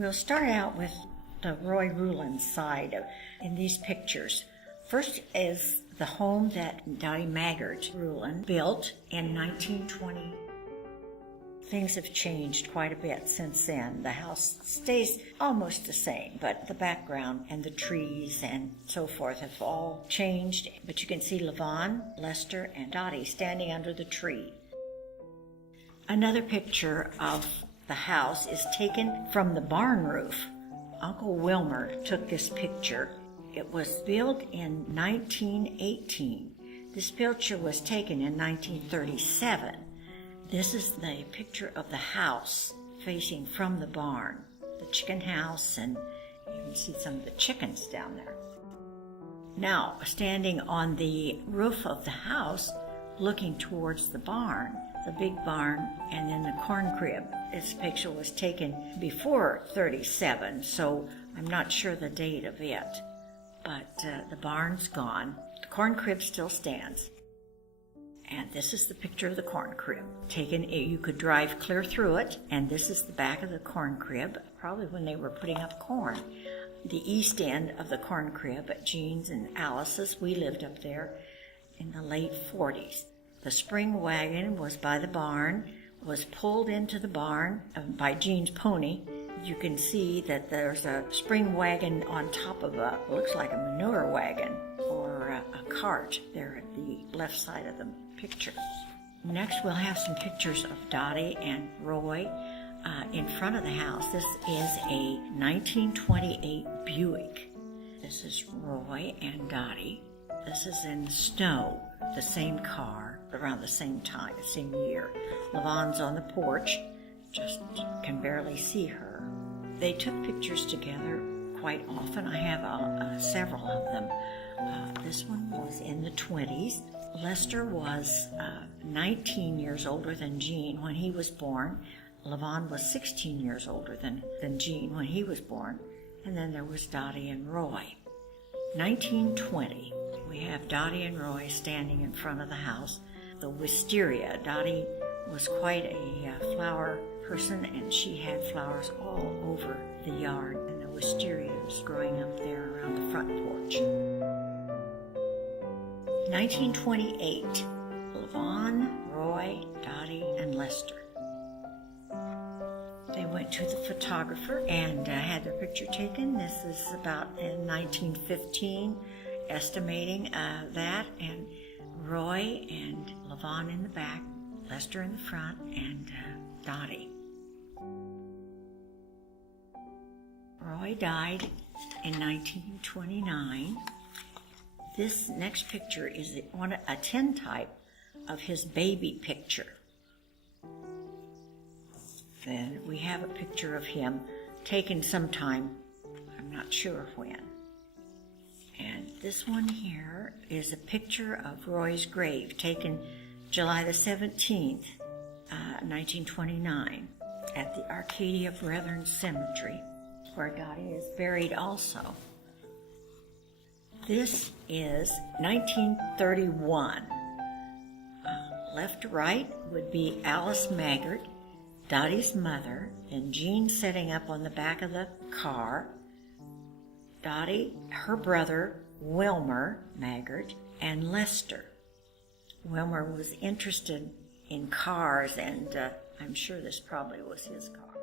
We'll start out with the Roy Rulon side in these pictures. First is the home that Dottie Maggart Rulon built in 1920. Things have changed quite a bit since then. The house stays almost the same, but the background and the trees and so forth have all changed. But you can see Levon, Lester, and Dottie standing under the tree. Another picture of the house is taken from the barn roof. Uncle Wilmer took this picture. It was built in 1918. This picture was taken in 1937. This is the picture of the house facing from the barn, the chicken house, and you can see some of the chickens down there. Now, standing on the roof of the house, looking towards the barn, the big barn, and then the corn crib. This picture was taken before 37, so I'm not sure the date of it. But the barn's gone. The corn crib still stands. And this is the picture of the corn crib. Taken, you could drive clear through it, and this is the back of the corn crib, probably when they were putting up corn. The east end of the corn crib at Jean's and Alice's, we lived up there in the late 40s. The spring wagon was by the barn, was pulled into the barn by Jean's pony. You can see that there's a spring wagon on top of looks like a manure wagon or a cart there at the left side of the picture. Next, we'll have some pictures of Dottie and Roy in front of the house. This is a 1928 Buick. This is Roy and Dottie. This is in snow, the same car, around the same time, the same year. Levon's on the porch, just can barely see her. They took pictures together quite often. I have several of them. This one was in the 20s. Lester was 19 years older than Jean when he was born. Levon was 16 years older than Jean when he was born. And then there was Dottie and Roy. 1920, we have Dottie and Roy standing in front of the house. The wisteria. Dottie was quite a flower person, and she had flowers all over the yard, and the wisteria was growing up there around the front porch. 1928, Levon, Roy, Dottie, and Lester. They went to the photographer and had their picture taken. This is about in 1915, estimating that, and Roy and Levon in the back, Lester in the front, and Dottie. Roy died in 1929. This next picture is a tintype of his baby picture. Then we have a picture of him taken sometime, I'm not sure when. And this one here is a picture of Roy's grave taken July the 17th, 1929, at the Arcadia Brethren Cemetery, where Dottie is buried also. This is 1931. Left to right would be Alice Maggart, Dottie's mother, and Jean sitting up on the back of the car. Dottie, her brother, Wilmer Maggart, and Lester. Wilmer was interested in cars, and I'm sure this probably was his car.